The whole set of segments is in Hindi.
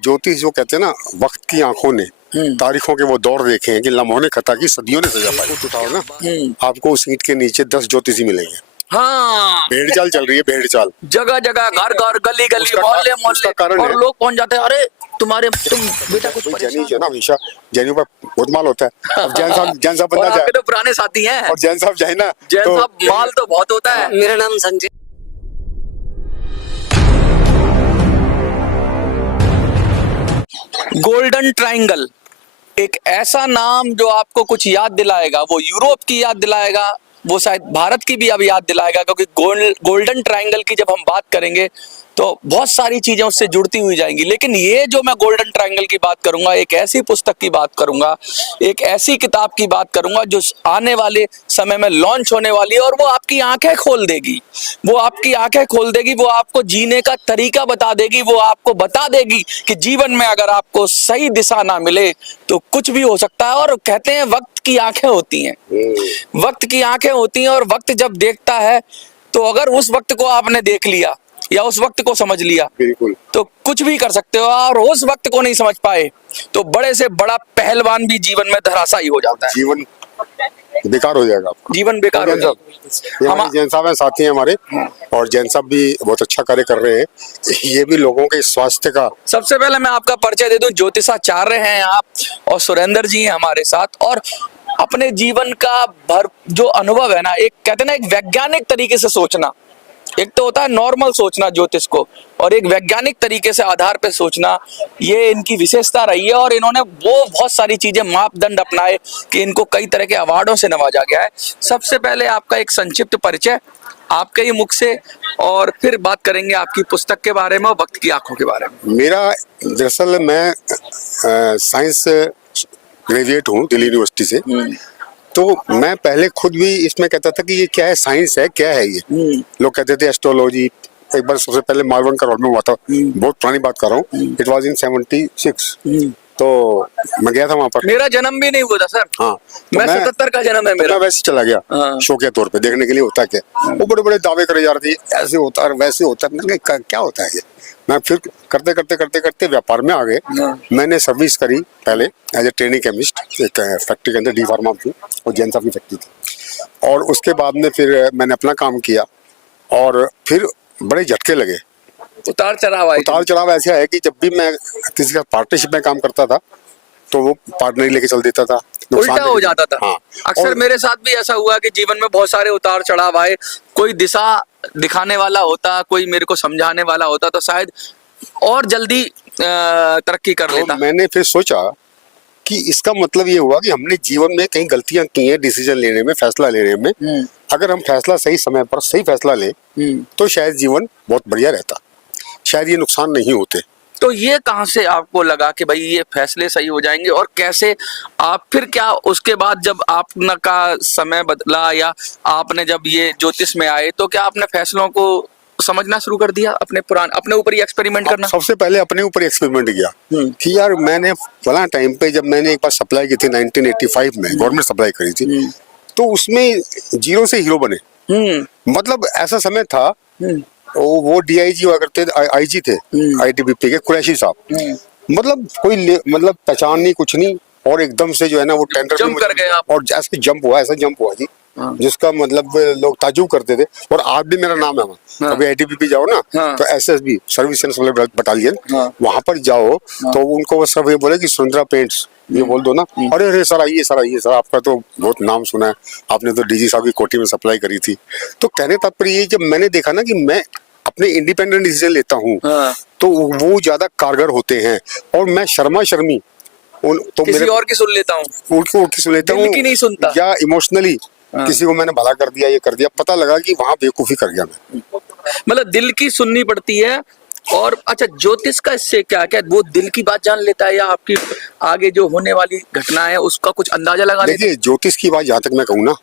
ज्योतिष जो कहते हैं ना, वक्त की आंखों ने तारीखों के वो दौर देखे हैं कि लम्हों ने खता की सदियों ने सजा पाई। उठाओ ना, आपको उस ईंट के नीचे 10 ज्योतिषी मिलेंगे। हाँ, भेड़ चाल चल रही है, भेड़ चाल जगह जगह, घर घर, गली गली, मोहल्ले मोहल्ले, और लोग पहुंच जाते हैं, अरे तुम बेटा कुछ जैनी जो है ना, हमेशा जैनियों पर बहुत माल होता है। अब जैन साहब बंदा जाए, तो पुराने साथी हैं, और जैन साहब जाए ना, जैन साहब माल तो बहुत होता है। मेरा नाम संजय। गोल्डन ट्रायंगल एक ऐसा नाम जो आपको कुछ याद दिलाएगा, वो यूरोप की याद दिलाएगा, वो शायद भारत की भी अब याद दिलाएगा, क्योंकि गोल्डन ट्रायंगल की जब हम बात करेंगे तो बहुत सारी चीजें उससे जुड़ती हुई जाएंगी। लेकिन ये जो मैं गोल्डन ट्रायंगल की बात करूंगा, एक ऐसी पुस्तक की बात करूंगा, एक ऐसी किताब की बात करूंगा जो आने वाले समय में लॉन्च होने वाली है, और वो आपकी आंखें खोल देगी। वो आपकी आंखें खोल देगी, वो आपको जीने का तरीका बता देगी, वो आपको बता देगी कि जीवन में अगर आपको सही दिशा ना मिले तो कुछ भी हो सकता है। और कहते हैं वक्त की आंखें होती हैं, वक्त की आंखें होती हैं, और वक्त जब देखता है तो अगर उस वक्त को आपने देख लिया या उस वक्त को समझ लिया, बिल्कुल, तो कुछ भी कर सकते हो। और उस वक्त को नहीं समझ पाए तो बड़े से बड़ा पहलवान भी जीवन में धराशायी हो जाता है, जीवन बेकार हो जाएगा आपका, जीवन बेकार हो जाएगा। हमारे जैन साहब हैं, साथी हैं हमारे, और जैन साहब भी बहुत अच्छा कार्य कर रहे हैं। ये भी लोगों के स्वास्थ्य का। सबसे पहले मैं आपका परिचय दे दूं, ज्योतिषाचार्य हैं आप, और सुरेंद्र जी हैं हमारे साथ। और अपने जीवन का जो अनुभव है ना, एक कहते हैं ना, एक वैज्ञानिक तरीके से सोचना, एक तो होता है नॉर्मल सोचना ज्योतिष को, और एक वैज्ञानिक तरीके से आधार पे सोचना, ये इनकी विशेषता रही है। और इन्होंने वो बहुत सारी चीजें, मापदंड अपनाए कि इनको कई तरह के अवार्डों से नवाजा गया है। सबसे पहले आपका एक संक्षिप्त परिचय आपके ही मुख से, और फिर बात करेंगे आपकी पुस्तक के बारे में और वक्त की आंखों के बारे में। मेरा दरअसल मैं साइंस ग्रेजुएट हूँ दिल्ली यूनिवर्सिटी से, तो मैं पहले खुद भी इसमें कहता था कि ये क्या है, साइंस है, क्या है ये। लोग कहते थे एस्ट्रोलॉजी। एक बार सबसे पहले मालवन का रोड में हुआ था, बहुत पुरानी बात कर रहा हूँ, इट वाज इन 76। तो मैं गया था वहाँ पर, मेरा जन्म भी नहीं हुआ था सर। हाँ, तो मैं 77 का जन्म है मेरा। मैं वैसे चला गया, हाँ। शौकिया तौर पे देखने के लिए, होता क्या। वो बड़े बड़े दावे करे जा रहे थे, ऐसे होता है वैसे होता है। मैंने कहा क्या होता है ये। मैं फिर करते करते करते करते व्यापार में आ गए। मैंने सर्विस करी पहले एज ए ट्रेनिंग केमिस्ट, एक फैक्ट्री के अंदर डी फार्मा थी, और जैन साहब की फैक्ट्री थी। और उसके बाद में फिर मैंने अपना काम किया, और फिर बड़े झटके लगे, उतार चढ़ाव ऐसा है कि जब भी मैं किसी का पार्टनरशिप में काम करता था तो वो पार्टनर ही लेके चल देता था, उल्टा हो जाता था। हाँ। अक्सर मेरे साथ भी ऐसा हुआ कि जीवन में बहुत सारे उतार चढ़ाव आए, कोई दिशा दिखाने वाला होता, कोई मेरे को समझाने वाला होता, तो शायद और जल्दी तरक्की कर लेता। तो मैंने फिर सोचा कि इसका मतलब ये हुआ कि हमने जीवन में कहीं गलतियां की हैं डिसीजन लेने में, फैसला लेने में। अगर हम फैसला सही समय पर सही फैसला ले तो शायद जीवन बहुत बढ़िया रहता, शायद ये नुकसान नहीं होते। तो ये कहाँ से आपको लगा कि भाई ये फैसले सही हो जाएंगे, और कैसे आप फिर क्या उसके बाद जब आपका समय बदला, या आपने जब ये ज्योतिष में आए, तो क्या आपने फैसलों को समझना शुरू कर दिया, अपने ऊपर ही एक्सपेरिमेंट करना? सबसे पहले अपने ऊपर एक्सपेरिमेंट किया कि यार मैंने फला टाइम पे जब मैंने एक बार सप्लाई की थी 1985 में, गवर्नमेंट सप्लाई करी थी, तो उसमें जीरो से हीरो बने। मतलब ऐसा समय था, वो डीआईजी हुआ करते थे, आईजी थे आईटीबीपी के, कुरैशी साहब। मतलब कोई मतलब पहचान नहीं, कुछ नहीं, और एकदम से जो है ना वो टेंडर जंप कर गए आप। और ऐसे जंप हुआ, ऐसा जंप हुआ जी, जिसका मतलब लोग ताजुब करते थे। और आज भी मेरा नाम है वहाँ। अभी आईटीबीपी जाओ ना, तो एसएसबी सर्विस बटालियन, वहां पर जाओ तो उनको वो सब ये बोले कि सुरेंद्र पेंट्स, ये बोल दो ना, अरे अरे सर आइए सर, आइए सर, आपका तो बहुत नाम सुना है, आपने तो डीजी साहब की कोठी में सप्लाई करी थी। तो कहने तात्पर्य ये, जब मैंने देखा ना कि मैं अपने इंडिपेंडेंट डिसीजन लेता हूँ तो वो ज्यादा कारगर होते हैं, और मैं शर्मा शर्मी तो किसी और की सुन लेता हूँ, उनको सुन लेता हूँ, नहीं सुनता, या इमोशनली किसी को मैंने भला कर दिया, ये कर दिया, पता लगा कि वहां बेवकूफी कर गया मैं। मतलब दिल की सुननी पड़ती है। और अच्छा, ज्योतिष का इससे क्या क्या, वो दिल की बात जान लेता है, या आपकी आगे जो होने वाली घटना है उसका कुछ अंदाजा लगा लेता है? देखिए, ज्योतिष की बात जहाँ तक मैं कहूँ ना,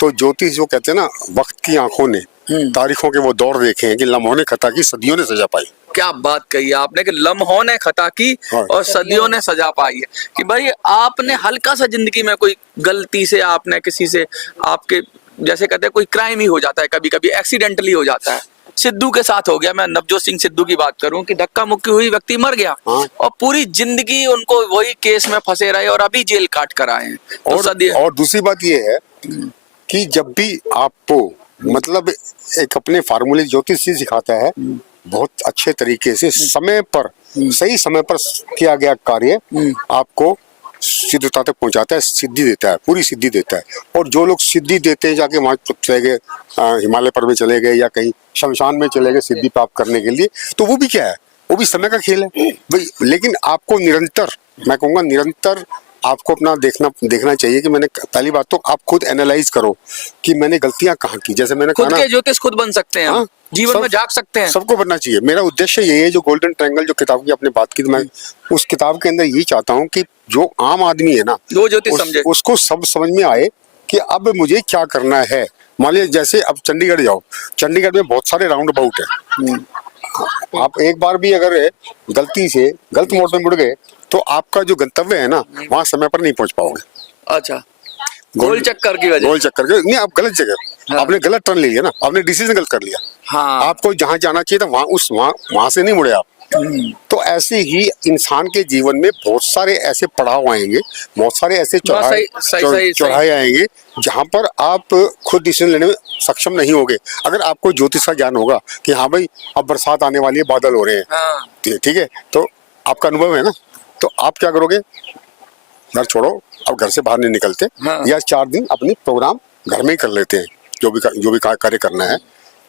तो ज्योतिष जो कहते हैं ना, वक्त की आंखों ने तारीखों के वो दौर देखे हैं कि लम्हों ने खता की सदियों ने सजा पाई। क्या बात कही आपने कि लम्हों ने खता की और सदियों ने सजा पाई है। कि भाई आपने हल्का सा जिंदगी में कोई गलती से, आपने किसी से, आपके जैसे कहते हैं कोई क्राइम ही हो जाता है, कभी कभी एक्सीडेंटली हो जाता है, सिद्धू के साथ हो गया, मैं नवजोत सिंह सिद्धू की बात करूं कि धक्का मुक्की हुई, व्यक्ति मर गया हाँ। और पूरी जिंदगी उनको वही केस में फंसे रहे और अभी जेल काट कर आए हैं। तो और दूसरी बात ये है कि जब भी आपको मतलब एक अपने फार्मूले ज्योतिष ही सिखाता है बहुत अच्छे तरीके से समय पर सही समय पर किया गया कार्य आपको सिद्धता तक पहुंचाता है, सिद्धि देता है, पूरी सिद्धि देता है। और जो लोग सिद्धि देते हैं जाके वहां चले गए, हिमालय पर्वत चले गए या कहीं शमशान में चले गए सिद्धि प्राप्त करने के लिए, तो वो भी क्या है, वो भी समय का खेल है भाई। लेकिन आपको निरंतर, मैं कहूँगा निरंतर आपको अपना देखना चाहिए कि मैंने, पहली बात तो आप खुद एनालाइज करो कि मैंने गलतियां कहाँ की। जैसे मैंने खुद के ज्योतिष खुद बन सकते हैं, हाँ, जीवन में झांक सकते हैं, सबको बनना चाहिए। मेरा उद्देश्य यही है, जो गोल्डन ट्रायंगल जो किताब की आपने बात की, तो मैं उस किताब के अंदर यही चाहता हूँ कि जो आम आदमी है ना, वो ज्योतिष समझे, उसको सब समझ में आए कि अब मुझे क्या करना है। मान लीजिए जैसे अब चंडीगढ़ जाओ, चंडीगढ़ में बहुत सारे राउंड अबाउट है, आप एक बार भी अगर गलती से गलत मोड़ में मुड़ गए तो आपका जो गंतव्य है ना, वहां समय पर नहीं पहुंच पाओगे। अच्छा, गोल चक्कर की वजह, गोल चक्कर के नहीं, आप गलत जगह, आपने गलत टर्न ले लिया ना, आपने डिसीजन गलत कर लिया। हाँ, आपको जहां जाना चाहिए था वहां से नहीं मुड़े आप। तो ऐसे ही इंसान के जीवन में बहुत सारे ऐसे पड़ाव आएंगे, बहुत सारे ऐसे चौराहे आएंगे जहां पर आप खुद डिसीजन लेने में सक्षम नहीं होगे। अगर आपको ज्योतिष का ज्ञान होगा कि हाँ भाई अब बरसात आने वाली है, बादल हो रहे हैं, हाँ, ठीक है, तो आपका अनुभव है ना, तो आप क्या करोगे, घर छोड़ो, अब घर से बाहर नहीं निकलते, हाँ, या 4 दिन अपनी प्रोग्राम घर में ही कर लेते हैं, जो भी कार्य करना है।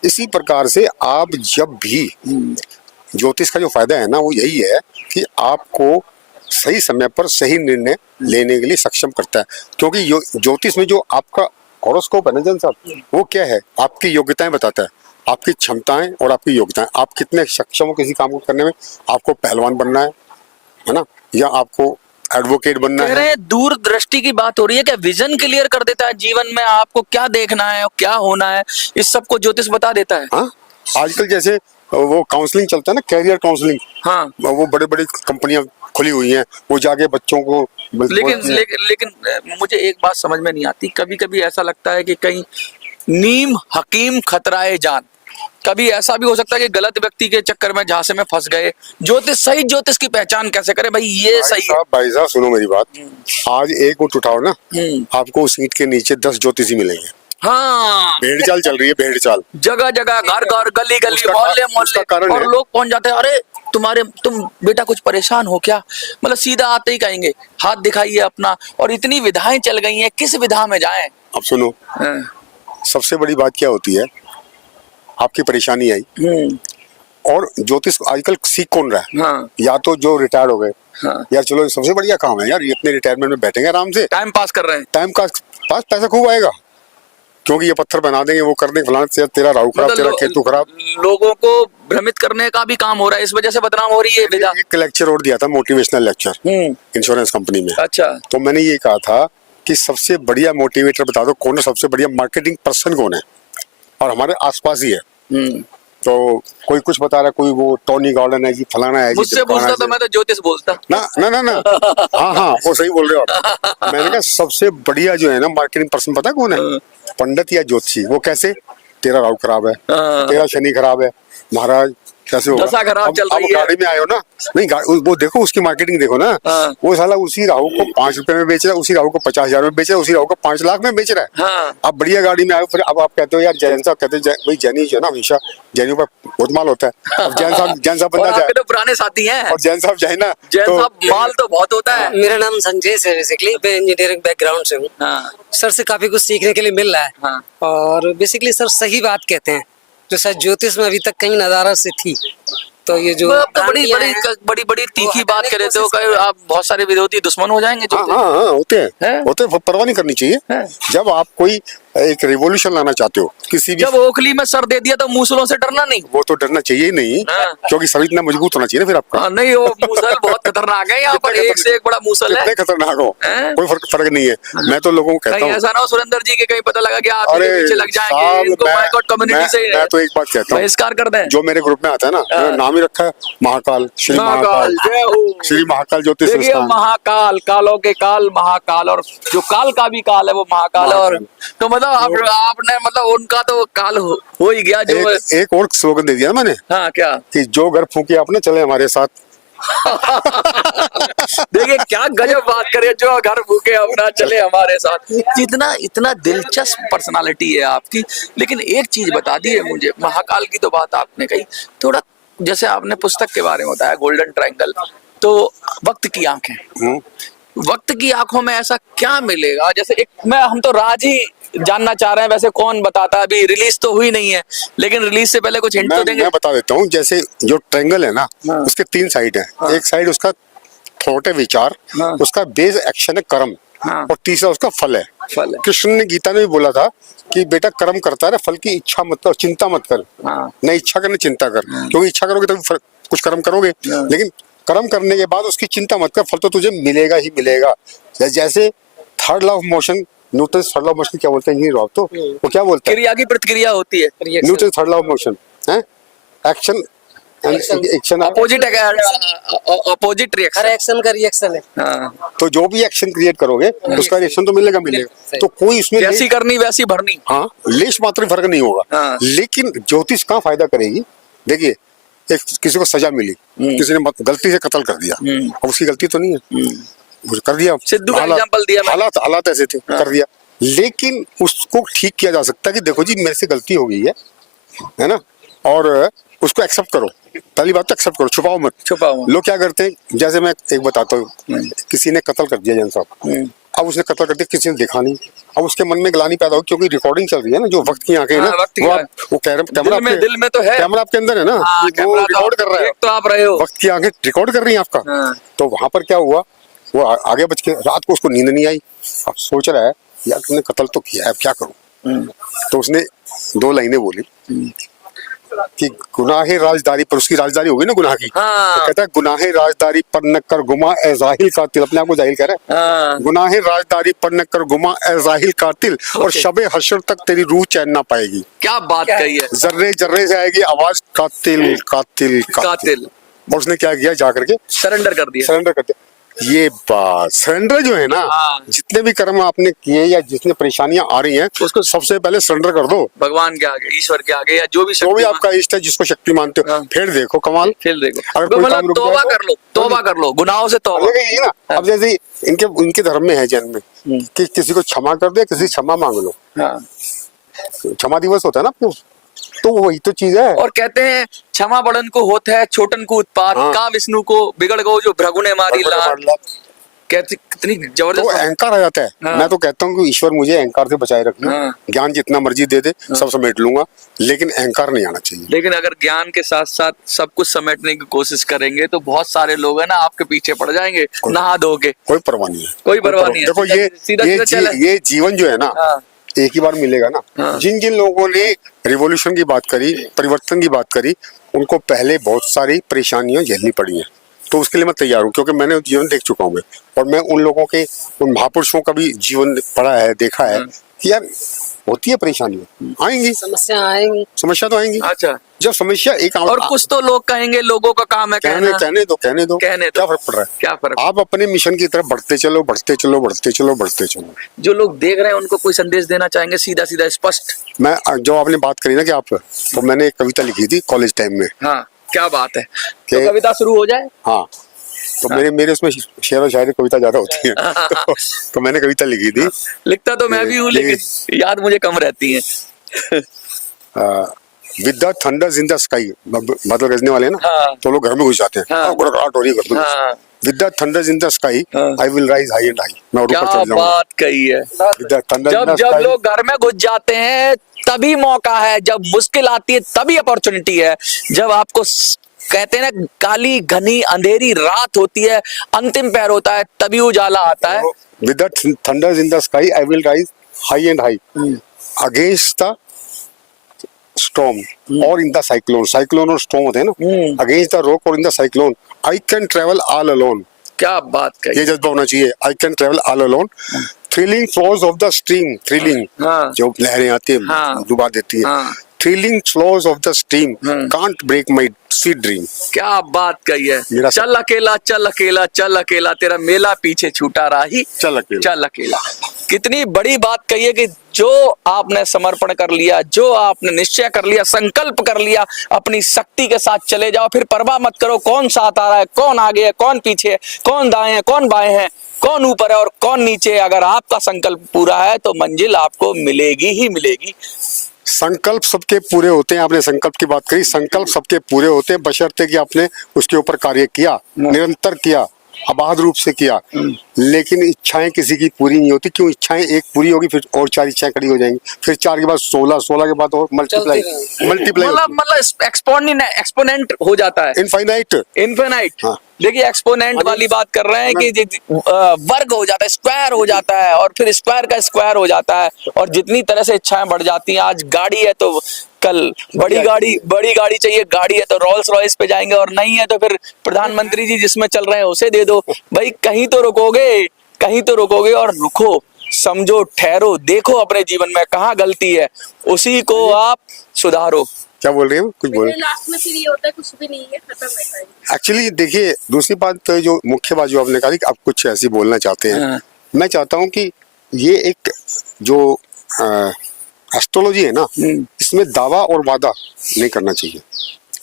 इसी प्रकार से आप जब भी, ज्योतिष का जो फायदा है ना वो यही है कि आपको सही समय पर सही निर्णय लेने के लिए सक्षम करता है। क्योंकि ज्योतिष में जो आपका हॉरोस्कोप है ना जन साहब, वो क्या है, आपकी योग्यताएं बताता है, आपकी क्षमताएं और आपकी योग्यताएं, आप कितने सक्षम हो किसी काम को करने में। आपको पहलवान बनना है ना, या आपको एडवोकेट बनना है। दूरदृष्टि की बात हो रही है, क्या विजन क्लियर कर देता है जीवन में, आपको क्या देखना है और क्या होना है, इस सब को ज्योतिष बता देता है। हाँ, आजकल जैसे वो काउंसलिंग चलता है ना, कैरियर काउंसलिंग, हाँ, वो बड़े बड़ी कंपनियां खुली हुई हैं, वो जाके बच्चों को लेकिन मुझे एक बात समझ में नहीं आती, कभी कभी ऐसा लगता है कि कहीं नीम हकीम खतराए जान, कभी ऐसा भी हो सकता है कि गलत व्यक्ति के चक्कर में झांसे में फंस गए। सही ज्योतिष की पहचान कैसे करें भाई, ये सही है। भाई साहब सुनो मेरी बात, आज एक ऊँट उठाओ ना, आपको उस ईंट के नीचे 10 ज्योतिषी मिलेंगे। हाँ, भेड़ चाल चल रही है, भेड़ चाल, जगह जगह, घर घर, गली गली, मोहल्ले मोहल्ले, और लोग पहुंच जाते हैं, अरे तुम बेटा कुछ परेशान हो क्या, मतलब सीधा आते ही कहेंगे हाथ दिखाइए अपना, और इतनी विधाएं चल गई हैं, किस विधा में जाएं। अब सुनो, सबसे बड़ी बात क्या होती है, आपकी परेशानी आई और ज्योतिष आजकल सीख कौन रहा है, हाँ, या तो जो रिटायर्ड हो गए, हाँ, यार चलो सबसे बढ़िया काम है यार, ये अपने रिटायरमेंट में बैठेंगे आराम से, टाइम पास कर रहे हैं, टाइम का पास पैसा खूब आएगा, क्योंकि ये पत्थर बना देंगे, वो कर देंगे, फलाना से तेरा राहु खराब, मतलब तेरा केतु खराब। लोगों को भ्रमित करने का भी काम हो रहा है, इस वजह से बदनाम हो रही है विधा। एक लेक्चर और दिया था, मोटिवेशनल लेक्चर इंश्योरेंस कंपनी में। अच्छा, तो मैंने ये कहा था कि सबसे बढ़िया मोटिवेटर बता दो कौन है, सबसे बढ़िया मार्केटिंग पर्सन कौन है, और हमारे आसपास ही है। तो कोई कुछ बता रहा है, कोई वो टोनी गॉर्डन है जी, फलाना है जी, मुझसे पूछता तो मैं तो ज्योतिष बोलता ना ना ना ना हाँ वो सही बोल रहे हो आप। मैंने कहा सबसे बढ़िया जो है ना मार्केटिंग पर्सन पता है कौन है, पंडित या ज्योतिषी। वो कैसे, तेरा राहु खराब है, तेरा शनि खराब है, महाराज कैसे होगा, दशा खराब चल रही है, गाड़ी में आयो ना, नहीं वो देखो उसकी मार्केटिंग देखो ना, वो साला उसी राहु को 5 रुपए में बेच रहा है, उसी राहु को 50,000 में बेच रहा है, उसी राहु को 5 लाख में बेच रहा है। हाँ, अब बढ़िया गाड़ी में आयो, फिर अब आप कहते हो यार जैन साहब, कहते हैं भाई जैनी जो है ना हमेशा जैनियों पर बहुत माल होता है। अब जैन साहब बंदा जाए, तो पुराने साथी हैं, और जैन साहब जाए ना, जैन साहब माल तो बहुत होता है। मेरा नाम संजय है, बेसिकली मैं इंजीनियरिंग बैकग्राउंड से हूँ। हाँ, सर से काफी कुछ सीखने के लिए मिल रहा है। हाँ, और बेसिकली सर सही बात कहते हैं, जो सर ज्योतिष में अभी तक कहीं नदारत से थी, तो ये जो तो बड़ी तीखी बात कर रहे थे, कहीं आप बहुत सारे विरोधी दुश्मन हो जाएंगे। हाँ होते हैं, परवाह नहीं करनी चाहिए। जब आप कोई एक रिवॉल्यूशन लाना चाहते हो किसी भी, जब ओखली में सर दे दिया तो मूसलों से डरना नहीं, वो तो डरना चाहिए ही नहीं, क्योंकि शरीर इतना मजबूत होना चाहिए ना फिर आपका। नहीं, वो मूसल बहुत खतरनाक है, यहाँ पर एक से एक बड़ा मूसल है, खतरनाक हो, कोई फर्क नहीं है। मैं तो लोगों को कहता हूँ, ऐसा ना हो सुरेंद्र जी के कहीं पता लगा कि आप पीछे लग जाएंगे, इनको बॉयकॉट कम्युनिटी से मैं तो एक बात कहता हूँ, बहिष्कार कर दें। जो मेरे ग्रुप में आता है ना, नाम ही रखा है महाकाल, श्री महाकाल, श्री महाकाल ज्योतिष संस्थान। महाकाल, कालों के काल महाकाल, और जो काल का भी काल है वो महाकाल। और तो मतलब मतलब आपने मतलब उनका तो काल हो ही गया जो एक और स्लोगन दे दिया ना मैंने हाँ क्या कि जो घर फूके आपने चले हमारे साथ। देखिए क्या गजब बात करे, जो घर भूखे अपना चले हमारे साथ। इतना इतना दिलचस्प पर्सनालिटी है आपकी। लेकिन एक चीज बता दी है मुझे, महाकाल की तो बात आपने कही, थोड़ा जैसे आपने पुस्तक के बारे में बताया गोल्डन ट्रायंगल, तो वक्त की आंखें, वक्त की आंखों में ऐसा क्या मिलेगा? जैसे एक हम तो राज ही जानना चाह रहे हैं, वैसे कौन बताता है, अभी रिलीज तो हुई नहीं है, लेकिन रिलीज से पहले कुछ हिंट तो देंगे। मैं बता देता हूँ, जैसे जो ट्रायंगल है ना, उसके 3 साइड है। एक साइड उसका थॉट है, विचार, उसका बेस एक्शन है कर्म, और तीसरा उसका फल है। कृष्ण ने गीता में भी बोला था कि बेटा कर्म करता है, फल की इच्छा मत कर, चिंता मत कर, न इच्छा कर न चिंता कर, क्योंकि इच्छा करोगे तो कुछ कर्म करोगे, लेकिन कर्म करने के बाद उसकी चिंता मत कर, फल तो तुझे मिलेगा ही मिलेगा। जैसे third law of motion, Newton third law of motion क्या बोलते हैं इंजीनियर, तो वो क्या बोलते हैं? क्रिया की प्रतिक्रिया होती है, Newton third law of motion है action, action opposite opposite reaction, हर एक्शन का रिएक्शन है। हाँ। तो जो भी एक्शन क्रिएट करोगे उसका रिएक्शन तो मिलेगा मिलेगा। तो कोई इसमें जैसी करनी वैसी भरनी, हाँ, लेश मात्र फर्क नहीं होगा। हाँ। लेकिन ज्योतिष कहाँ फायदा करेगी? देखिए, एक किसी को सजा मिली, किसी ने गलती से कत्ल कर दिया, अब उसकी गलती तो नहीं है, कर दिया, सिद्धू का एग्जांपल दिया, हालात ऐसे थे, कर दिया, लेकिन उसको ठीक किया जा सकता है कि देखो जी मेरे से गलती हो गई है ना, और उसको एक्सेप्ट करो। पहली बात तो एक्सेप्ट करो, छुपाओ मत। लोग क्या करते हैं, जैसे मैं एक बताता हूँ, किसी ने कत्ल कर दिया जैन साहब, अब उसने कत्ल कर दिया, किसी ने देखा नहीं, अब उसके मन में ग्लानि पैदा हो, क्योंकि रिकॉर्डिंग चल रही है ना, जो वक्त की आंखें ना, वो कैमरा दिल में तो है, कैमरा आपके अंदर है ना, वो रिकॉर्ड कर रहा है, तो आप रहे हो, वक्त की आंखें रिकॉर्ड कर रही है आपका। तो वहां पर क्या हुआ, वो आगे बच के, रात को उसको नींद नहीं आई, अब सोच रहा है यार तुमने कत्ल तो किया है, अब क्या करूं? तो उसने 2 लाइनें बोली कि गुनाहे राजदारी पर, उसकी राजदारी हो गई ना गुनाह की, तो कहता है गुनाहे राजदारी पर न कर गुमा ए जाहिल कातिल, अपने आप को जाहिल कह रहा है, गुनाहे राजदारी पर न कर गुमा ए जाहिल कातिल, और शबे हशर तक तेरी रूह चैन ना पाएगी। क्या बात कही है, जर्रे जर्रे से आएगी आवाज कातिल कातिल कातिल। और उसने क्या किया, जाकर के सरेंडर कर दिया, सरेंडर कर दिया। ये बात सरेंडर जो है ना, जितने भी कर्म आपने किए या जितने परेशानियां आ रही हैं, उसको सबसे पहले सरेंडर कर दो भगवान के आगे, ईश्वर के आगे, या जो भी आपका इष्ट है, जिसको शक्ति मानते हो। फिर देखो कमाल, फिर देखो, अगर कोई काम रुक तौबा कर लो, तौबा कर लो, गुनाहों से तौबा यही ना। अब जैसे इनके धर्म में है, जैन में, कि किसी को क्षमा कर दे, किसी क्षमा मांग लो, क्षमा दिवस होता है ना आपको, तो वही तो चीज है। और कहते हैं क्षमा बड़न को होता है छोटन को उत्पात, का विष्णु को बिगड़ गो जो भृगु ने मारी लात। कहते कितनी जबरदस्त, तो अहंकार आ जाता है। मैं तो कहता हूँ कि ईश्वर मुझे अहंकार से बचाए रखना, ज्ञान जितना मर्जी दे दे, सब समेट लूंगा, लेकिन अहंकार नहीं आना चाहिए। लेकिन अगर ज्ञान के साथ साथ सब कुछ समेटने की कोशिश करेंगे तो बहुत सारे लोग है ना आपके पीछे पड़ जाएंगे नहा धो के। कोई परवाह नहीं है, कोई परवाह नहीं है। देखो ये जीवन जो है ना, एक ही बार मिलेगा ना। जिन जिन लोगों ने रिवॉल्यूशन की बात करी, परिवर्तन की बात करी, उनको पहले बहुत सारी परेशानियां झेलनी पड़ी हैं, तो उसके लिए मैं तैयार हूँ, क्योंकि मैंने जीवन देख चुका हूँ मैं, और मैं उन लोगों के, उन महापुरुषों का भी जीवन पढ़ा है, देखा है कि यार होती है परेशानियां, आएंगी, समस्या तो आएंगी। अच्छा, जब समस्या एक और कुछ तो लोग कहेंगे लोगों का काम है कहने दो क्या फर्क पड़ रहा है, क्या फर्क, आप अपने मिशन की तरफ बढ़ते चलो, बढ़ते चलो, बढ़ते चलो, बढ़ते चलो। जो लोग देख रहे हैं उनको कोई संदेश देना चाहेंगे, सीधा सीधा स्पष्ट? मैं, जो आपने बात करी ना कि आप, तो मैंने एक कविता लिखी थी कॉलेज टाइम में। हाँ, क्या बात है, तो कविता शुरू हो जाए। हाँ, तो मेरे उसमें शेर और शायरी कविता ज्यादा होती है, तो मैंने कविता लिखी थी। लिखता तो मैं भी हूँ, लेकिन याद मुझे कम रहती है। With the thunder's in the sky, बादल गरजने वाले हैं ना, तो लोग घर में घुस जाते हैं, गुड़गड़ाहट हो रही है, with the thunder's in the sky I will rise high and high, मैं ऊपर चढ़ जाऊंगा। क्या बात कही है, जब लोग घर में घुस जाते हैं तभी मौका है, जब मुश्किल आती है तभी अपॉर्चुनिटी है, जब आपको कहते हैं ना काली घनी अंधेरी रात होती है, अंतिम पैर होता है, तभी उजाला आता है। With the thunder's in the sky I will rise high and high against the storm और इन द साइक्लोन, साइक्लोन और स्टॉर्म होते हैं ना, अगेंस्ट द रॉक और in the cyclone I can travel all alone. क्या बात कही, ये जज्बा होना चाहिए, I can travel all alone. Thrilling flows of the stream, thrilling जो लहरें आती है डुबा देती है, thrilling flows of the stream can't break my sweet dream. क्या बात कही है, चल अकेला चल अकेला चल अकेला, तेरा मेला पीछे छूटा राही, चल अकेला। कितनी बड़ी बात कही है कि जो आपने समर्पण कर लिया, जो आपने निश्चय कर लिया, संकल्प कर लिया, अपनी शक्ति के साथ चले जाओ। फिर परवाह मत करो कौन साथ आ रहा है, कौन आगे है, कौन पीछे है, कौन दाएं है, कौन बाएं है, कौन ऊपर है और कौन नीचे है। अगर आपका संकल्प पूरा है तो मंजिल आपको मिलेगी ही मिलेगी। संकल्प सबके पूरे होते हैं। आपने संकल्प की बात करी, संकल्प सबके पूरे होते हैं बशर्ते कि आपने उसके ऊपर कार्य किया, निरंतर किया, अबाध रूप से किया। लेकिन इच्छाएं किसी की पूरी नहीं होती। क्यों? इच्छाएं एक पूरी होगी फिर और 4 इच्छाएं खड़ी हो जाएंगी, फिर 4 के बाद 16, 16 के बाद और मल्टीप्लाई मतलब एक्सपोनेंट हो जाता है, इनफाइनाइट। हाँ। देखिए एक्सपोनेंट वाली बात कर रहे हैं कि वर्ग हो जाता है, स्क्वायर हो जाता है और फिर स्क्वायर का स्क्वायर हो जाता है और जितनी तरह से इच्छाएं बढ़ जाती हैं। आज गाड़ी है तो कल बड़ी गाड़ी चाहिए, गाड़ी है तो रोल्स रॉयस पे जाएंगे और नहीं है तो फिर प्रधानमंत्री जी जिसमें चल रहे हैं उसे दे दो। भाई कहीं तो रुकोगे और रुको, समझो, ठहरो, देखो अपने जीवन में कहाँ गलती है, उसी को आप सुधारो। क्या बोल रही है? कुछ बोल रहे? लास्ट में फिर ये होता है कुछ भी नहीं है, खत्म है। एक्चुअली देखिए, दूसरी बात तो जो मुख्य बात जो आपने कहा कि आप कुछ ऐसी बोलना चाहते हैं, मैं चाहता हूं कि ये एक जो एस्ट्रोलॉजी है ना, इसमें दावा और वादा नहीं करना चाहिए।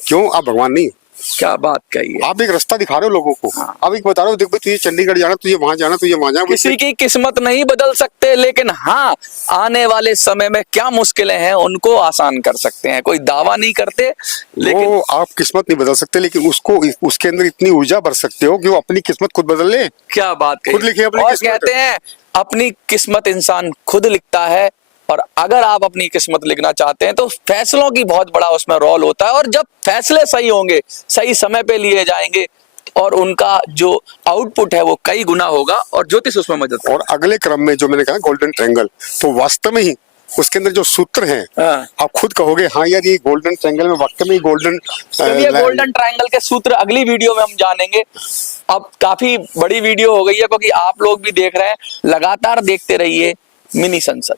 क्यों? आप भगवान नहीं। क्या बात कही है। आप एक रास्ता दिखा रहे हो लोगों को। आप एक बता रहे हो, देख भाई तुझे चंडीगढ़ जाना, तुझे वहां जाना, तुझे वहां जाना। किसी की किस्मत नहीं बदल सकते, लेकिन हाँ आने वाले समय में क्या मुश्किलें हैं उनको आसान कर सकते हैं। कोई दावा नहीं करते, लेकिन वो आप किस्मत नहीं बदल सकते, लेकिन उसको उसके अंदर इतनी ऊर्जा भर सकते हो कि वो अपनी किस्मत खुद बदल ले। क्या बात कही। खुद लिखिए अपनी और किस्मत। कहते हैं अपनी किस्मत इंसान खुद लिखता है। और अगर आप अपनी किस्मत लिखना चाहते हैं तो फैसलों की बहुत बड़ा उसमें रोल होता है। और जब फैसले सही होंगे, सही समय पे लिए जाएंगे और उनका जो आउटपुट है वो कई गुना होगा और ज्योतिष उसमें मदद। और अगले क्रम में जो मैंने कहा गोल्डन ट्रायंगल, तो वास्तव में ही उसके अंदर जो सूत्र हैं, आप खुद कहोगे हाँ यार ये गोल्डन ट्रायंगल में वाकई में गोल्डन। ये गोल्डन ट्रायंगल के सूत्र अगली वीडियो में हम जानेंगे। अब काफी बड़ी वीडियो हो गई है क्योंकि आप लोग भी देख रहे हैं। लगातार देखते रहिए मिनी संसद।